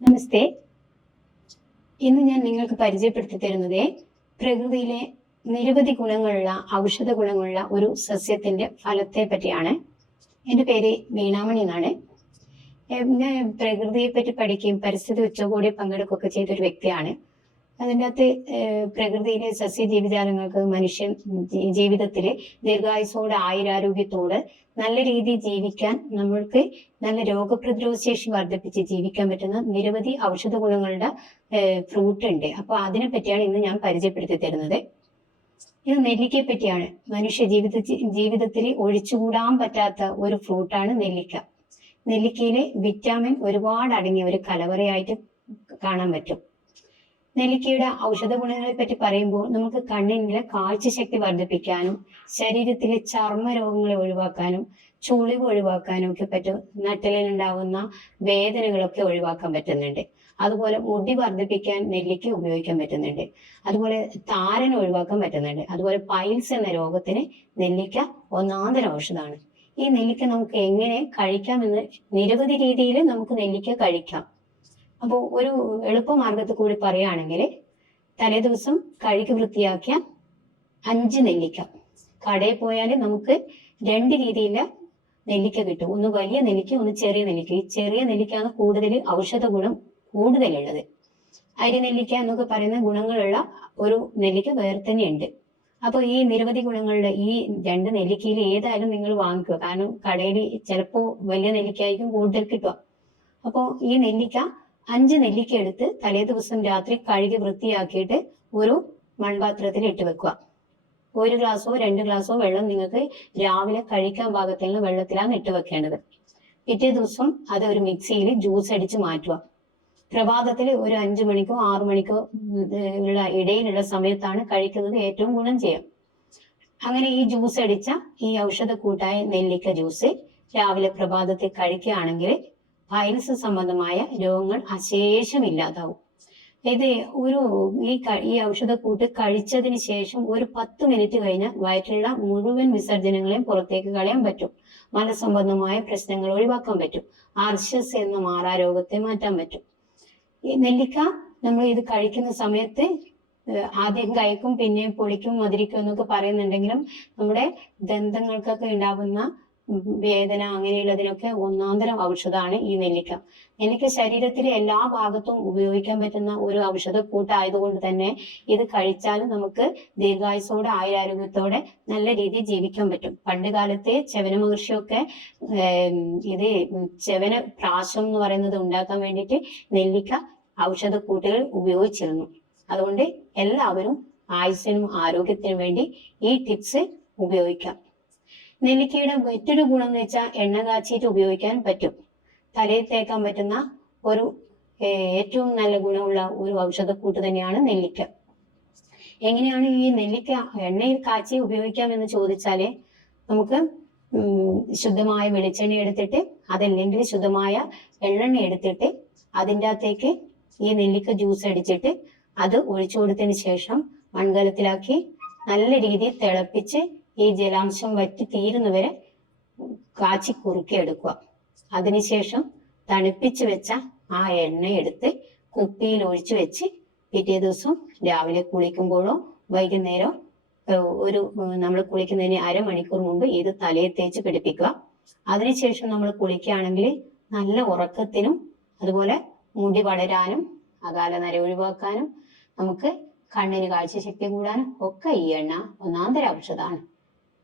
നമസ്തേ. ഇന്ന് ഞാൻ നിങ്ങൾക്ക് പരിചയപ്പെടുത്തി തരുന്നത് പ്രകൃതിയിലെ നിരവധി ഗുണങ്ങളുള്ള ഔഷധ ഗുണങ്ങളുള്ള ഒരു സസ്യത്തിന്റെ ഫലത്തെ പറ്റിയാണ്. എൻ്റെ പേര് വീണാമണി എന്നാണ്. ഞാൻ പ്രകൃതിയെ പറ്റി പഠിക്കുകയും പരിസ്ഥിതി ഉച്ചകോടി പങ്കെടുക്കുകയൊക്കെ ചെയ്തൊരു വ്യക്തിയാണ്. അതിൻ്റെ അകത്ത് പ്രകൃതിയിലെ സസ്യജീവിജാലങ്ങൾക്ക് മനുഷ്യൻ ജീവിതത്തില് ദീർഘായുസോടെ ആയുരാരോഗ്യത്തോടെ നല്ല രീതിയിൽ ജീവിക്കാൻ, നമ്മൾക്ക് നല്ല രോഗപ്രതിരോധ ശേഷി വർദ്ധിപ്പിച്ച് ജീവിക്കാൻ പറ്റുന്ന നിരവധി ഔഷധ ഗുണങ്ങളുടെ ഫ്രൂട്ട് ഉണ്ട്. അപ്പൊ അതിനെ പറ്റിയാണ് ഇന്ന് ഞാൻ പരിചയപ്പെടുത്തി തരുന്നത്. ഇത് നെല്ലിക്കയെ പറ്റിയാണ്. മനുഷ്യ ജീവിതത്തിൽ ഒഴിച്ചുകൂടാൻ പറ്റാത്ത ഒരു ഫ്രൂട്ടാണ് നെല്ലിക്ക. നെല്ലിക്കയില് വിറ്റാമിൻ ഒരുപാട് അടങ്ങിയ ഒരു കലവറയായിട്ട് കാണാൻ പറ്റും. നെല്ലിക്കയുടെ ഔഷധ ഗുണങ്ങളെ പറ്റി പറയുമ്പോൾ നമുക്ക് കണ്ണിന്റെ കാഴ്ചശക്തി വർദ്ധിപ്പിക്കാനും ശരീരത്തിലെ ചർമ്മ രോഗങ്ങളെ ഒഴിവാക്കാനും ചുളിവ് ഒഴിവാക്കാനും ഒക്കെ പറ്റും. നട്ടലിനുണ്ടാകുന്ന വേദനകളൊക്കെ ഒഴിവാക്കാൻ പറ്റുന്നുണ്ട്. അതുപോലെ മുടി വർദ്ധിപ്പിക്കാൻ നെല്ലിക്ക ഉപയോഗിക്കാൻ പറ്റുന്നുണ്ട്. അതുപോലെ താരൻ ഒഴിവാക്കാൻ പറ്റുന്നുണ്ട്. അതുപോലെ പൈൽസ് എന്ന രോഗത്തിന് നെല്ലിക്ക ഒന്നാന്തര ഔഷധമാണ്. ഈ നെല്ലിക്ക നമുക്ക് എങ്ങനെ കഴിക്കാമെന്ന് നിരവധി രീതിയിൽ നമുക്ക് നെല്ലിക്ക കഴിക്കാം. അപ്പോൾ ഒരു എളുപ്പമാർഗത്തിൽ കൂടി പറയുകയാണെങ്കിൽ, തലേ ദിവസം കഴുകി വൃത്തിയാക്കിയ 5 നെല്ലിക്ക, കടയിൽ പോയാൽ നമുക്ക് 2 രീതിയിലുള്ള നെല്ലിക്ക കിട്ടും. ഒന്ന് വലിയ നെല്ലിക്ക, ഒന്ന് ചെറിയ നെല്ലിക്ക. ഈ ചെറിയ നെല്ലിക്കയാണ് കൂടുതൽ ഔഷധ ഗുണം കൂടുതലുള്ളത്. അരി നെല്ലിക്ക എന്നൊക്കെ പറയുന്ന ഗുണങ്ങളുള്ള ഒരു നെല്ലിക്ക വേറെ തന്നെയുണ്ട്. അപ്പോൾ ഈ നിരവധി ഗുണങ്ങളുടെ ഈ 2 നെല്ലിക്കയിൽ ഏതായാലും നിങ്ങൾ വാങ്ങിക്കുക. കാരണം കടയിൽ ചിലപ്പോൾ വലിയ നെല്ലിക്കായിരിക്കും കൂടുതൽ കിട്ടുക. അപ്പോൾ ഈ നെല്ലിക്ക 5 നെല്ലിക്ക എടുത്ത് തലേ ദിവസം രാത്രി കഴുകി വൃത്തിയാക്കിയിട്ട് ഒരു മൺപാത്രത്തിൽ ഇട്ട് വെക്കുക. 1 ഗ്ലാസോ 2 ഗ്ലാസോ വെള്ളം നിങ്ങൾക്ക് രാവിലെ കഴിക്കാൻ പാകത്തിലുള്ള വെള്ളത്തിലാണ് ഇട്ട് വെക്കേണ്ടത്. പിറ്റേ ദിവസം അത് ഒരു മിക്സിയിൽ ജ്യൂസ് അടിച്ച് മാറ്റുക. പ്രഭാതത്തിൽ ഒരു 5 മണിക്കോ 6 മണിക്കോ ഉള്ള ഇടയിലുള്ള സമയത്താണ് കഴിക്കുന്നത് ഏറ്റവും ഗുണം ചെയ്യാം. അങ്ങനെ ഈ ജ്യൂസ് അടിച്ച ഈ ഔഷധക്കൂട്ടായ നെല്ലിക്ക ജ്യൂസ് രാവിലെ പ്രഭാതത്തിൽ കഴിക്കുകയാണെങ്കിൽ പൈൽസ് സംബന്ധമായ രോഗങ്ങൾ അശേഷം ഇല്ലാതാവും. ഇത് ഈ ഔഷധക്കൂട്ട് കഴിച്ചതിന് ശേഷം ഒരു 10 മിനിറ്റ് കഴിഞ്ഞാൽ വയറ്റിലുള്ള മുഴുവൻ വിസർജനങ്ങളെയും പുറത്തേക്ക് കളയാൻ പറ്റും. മലസംബന്ധമായ പ്രശ്നങ്ങൾ ഒഴിവാക്കാൻ പറ്റും. ആർഷസ് എന്ന മാറാരോഗത്തെ മാറ്റാൻ പറ്റും. ഈ നെല്ലിക്ക നമ്മൾ ഇത് കഴിക്കുന്ന സമയത്ത് ആദ്യം കഴിക്കും, പിന്നെ പൊളിക്കും, മധുരിക്കും എന്നൊക്കെ പറയുന്നുണ്ടെങ്കിലും നമ്മുടെ ദന്തങ്ങൾക്കൊക്കെ ഉണ്ടാകുന്ന വേദന അങ്ങനെയുള്ളതിനൊക്കെ ഒന്നാന്തരം ഔഷധമാണ് ഈ നെല്ലിക്ക. നെല്ലിക്ക ശരീരത്തിലെ എല്ലാ ഭാഗത്തും ഉപയോഗിക്കാൻ പറ്റുന്ന ഒരു ഔഷധക്കൂട്ടായതുകൊണ്ട് തന്നെ ഇത് കഴിച്ചാൽ നമുക്ക് ദീർഘായുസോടെ ആയുരാരോഗ്യത്തോടെ നല്ല രീതിയിൽ ജീവിക്കാൻ പറ്റും. പണ്ട് കാലത്തെ ചെവന മഹർഷിയൊക്കെ ഇത് ചെവന പ്രാശം എന്ന് പറയുന്നത് ഉണ്ടാക്കാൻ വേണ്ടിയിട്ട് നെല്ലിക്ക ഔഷധക്കൂട്ടുകൾ ഉപയോഗിച്ചിരുന്നു. അതുകൊണ്ട് എല്ലാവരും ആയുസ്സിനും ആരോഗ്യത്തിനും വേണ്ടി ഈ ടിപ്സ് ഉപയോഗിക്കാം. നെല്ലിക്കയുടെ മറ്റൊരു ഗുണം എന്ന് വെച്ചാൽ എണ്ണ കാച്ചിയിട്ട് ഉപയോഗിക്കാൻ പറ്റും. തലയിൽ തേക്കാൻ പറ്റുന്ന ഒരു ഏറ്റവും നല്ല ഗുണമുള്ള ഒരു ഔഷധക്കൂട്ട് തന്നെയാണ് നെല്ലിക്ക. എങ്ങനെയാണ് ഈ നെല്ലിക്ക എണ്ണയിൽ കാച്ചി ഉപയോഗിക്കാം എന്ന് ചോദിച്ചാല്, നമുക്ക് ശുദ്ധമായ വെളിച്ചെണ്ണ എടുത്തിട്ട്, അതല്ലെങ്കിൽ ശുദ്ധമായ എള്ളെണ്ണ എടുത്തിട്ട് അതിൻ്റെ അകത്തേക്ക് ഈ നെല്ലിക്ക ജ്യൂസ് അടിച്ചിട്ട് അത് ഒഴിച്ചു കൊടുത്തതിന് ശേഷം മൺകലത്തിലാക്കി നല്ല രീതിയിൽ തിളപ്പിച്ച് ഈ ജലാംശം വറ്റി തീരുന്നവരെ കാച്ചി കുറുക്കിയെടുക്കുക. അതിനുശേഷം തണുപ്പിച്ച് വെച്ച ആ എണ്ണ എടുത്ത് കുപ്പിയിൽ ഒഴിച്ചു വെച്ച് പിറ്റേ ദിവസം രാവിലെ കുളിക്കുമ്പോഴോ വൈകുന്നേരം നമ്മൾ കുളിക്കുന്നതിന് അരമണിക്കൂർ മുമ്പ് ഇത് തലയിൽ തേച്ച് പിടിപ്പിക്കുക. അതിനുശേഷം നമ്മൾ കുളിക്കുകയാണെങ്കിൽ നല്ല ഉറക്കത്തിനും അതുപോലെ മുടി വളരാനും അകാല നര ഒഴിവാക്കാനും നമുക്ക് കണ്ണിന് കാഴ്ചശക്തി കൂടാനും ഒക്കെ ഈ എണ്ണ ഒന്നാന്തര ഔഷധമാണ്.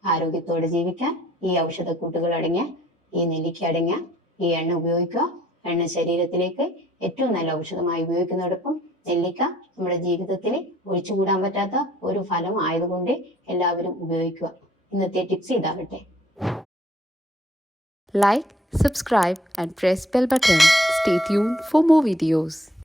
ആരോഗ്യത്തോടെ ജീവിക്കാൻ ഈ ഔഷധക്കൂട്ടുകൾ അടങ്ങിയ ഈ നെല്ലിക്ക അടങ്ങിയ ഈ എണ്ണ ഉപയോഗിക്കുക. എണ്ണ ശരീരത്തിലേക്ക് ഏറ്റവും നല്ല ഔഷധമായി ഉപയോഗിക്കുന്നതോടൊപ്പം നെല്ലിക്ക നമ്മുടെ ജീവിതത്തിൽ ഒഴിച്ചുകൂടാൻ പറ്റാത്ത ഒരു ഫലം ആയതുകൊണ്ട് എല്ലാവരും ഉപയോഗിക്കുക. ഇന്നത്തെ tips ഇതാകട്ടെ. Like, subscribe and press bell button. Stay tuned for more videos.